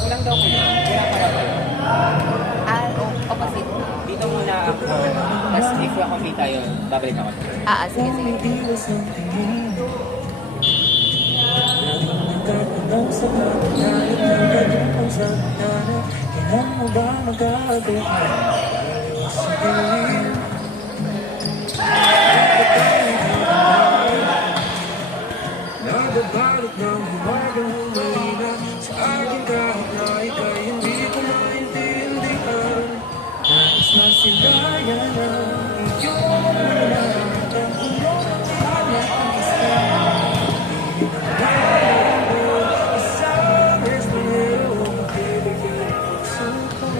Ilang daw kayo? Kaya para ba yun? Opposite. Dito muna ako. Tapos if okay tayo, babalik ako. Sige, sige. Nagabalik ng umagang humalina sa aking kahit na ika'y hindi ko maintindihan. Nais na silayan ang iyong lahat ang iyong tiwala ang isa. Isang estranghero magbibigay ng suko.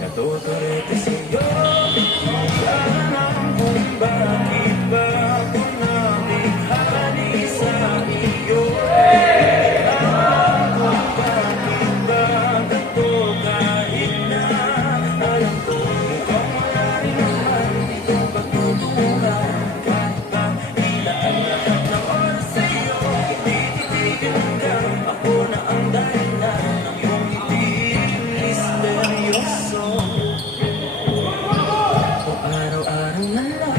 Natuturete sa'yo, alam kung bakit ba ako namihani sa iyo. Alam kung bakit ba ganito kahit na alam ko ikaw wala rin naman itong pagtutungan. Kahit ba ilaan lahat ng oras sa'yo, hindi titigil hanggang ako na ang dahilan ng iyong ngiti misteryoso. Kung araw-araw na lang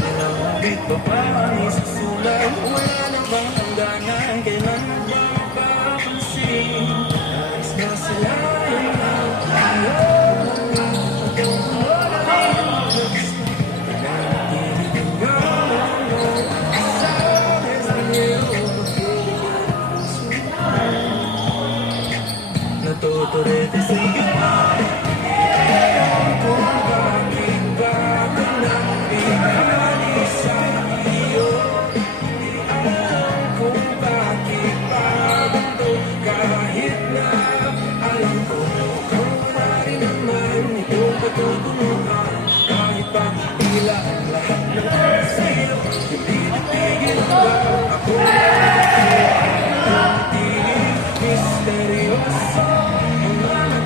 Nalawabit pa ba ang isusulat? Wala na bang hangganan? Kailan mo ba mapapansin? Nais na sila ay ayaw. Hanggang wala rin ang gusto. Nananatili hanggang isang estranghero magbibigay ng suko. Natuturete sa'yo. Kung bakit ba ako namihani sa iyo. Di alam kung bakit ba ganito kahit na alam ko ikaw wala rin naman itong patutunguhan. Kahit pa tila ang lahat ng oras sa'yo, hindi natigil hanggang ako na ang misteryoso. Mga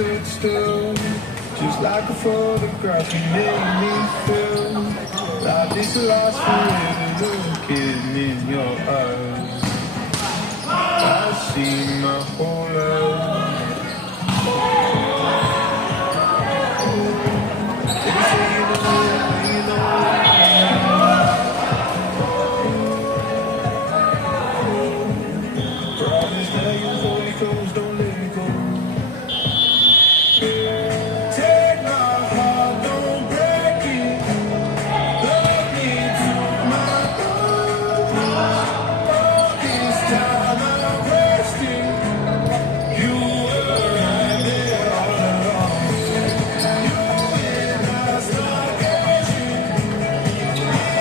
stood still, just like a photograph. You made me feel like this will last forever. Looking in your eyes, I see my whole life. They say you know. Promise that you hold me close, don't let me go. Take my heart, don't break it. Love me to my bones. All this time I'm wasting. You were right there all along. You and I start catching.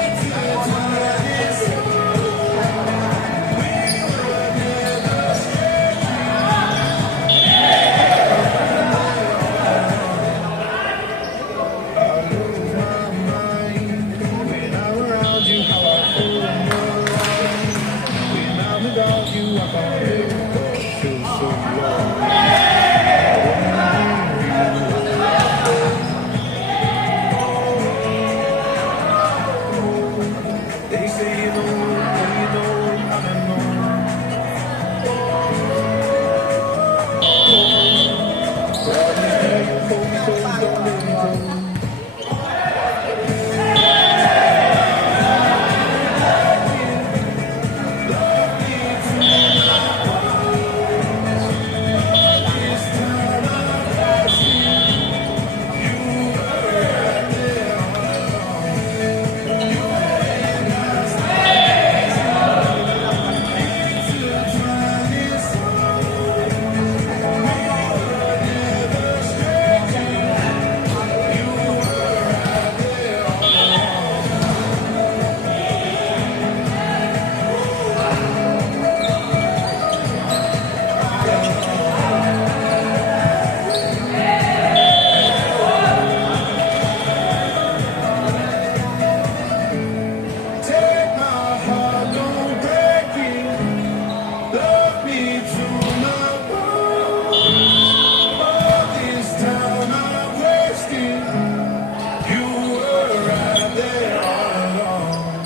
Intertwined in soul. We were never stretching. I lose my mind when I'm around you. How I feel when you're around. When I'm without you, I can't help but feel so low. They say you know, I don't know. Promise that you hold me close, don't let me go. Take my heart, don't break it. Love me to my bones. All this time I'm wasting. You were right there all along.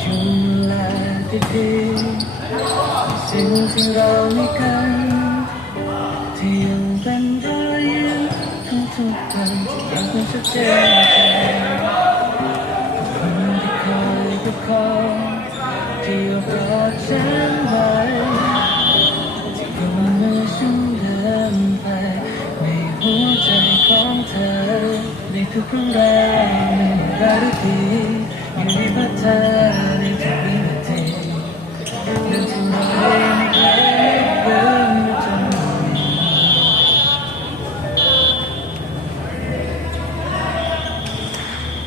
ช่วงเวลาดีๆสิ่งที่เรามีกันที่ยังเป็นรอยยิ้มทุกๆวันที่ยังคงชัดเจนคนที่คอยประคองที่ยกกอดฉันไว้ที่ก็เมื่อฉันเดินไปในหัวใจของเธอในทุกเรื่องราวในรายละเอียดอยู่ในภาพเธอในทุกวินาทีเรื่องที่เราไม่เคยเกินมาจน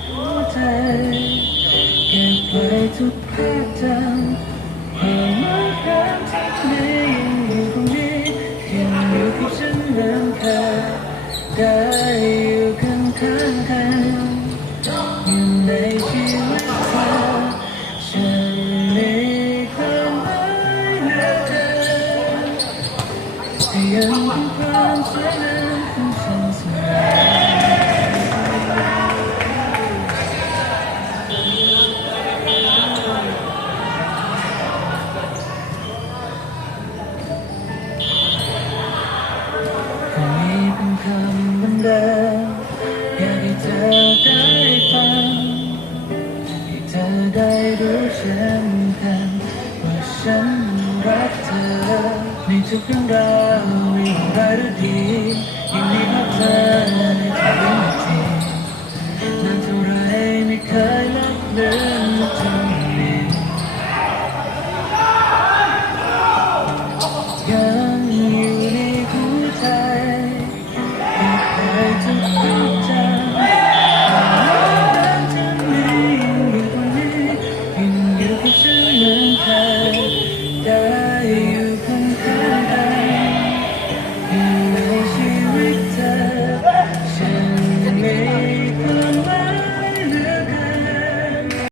หัวใจเก็บไว้ทุกภาพจำเพื่อมองครั้งที่ไม่ยังอยู่ตรงนี้ยังอยู่กับฉันเหมือนเคยได้อยู่ข้างๆกันอยู่ใน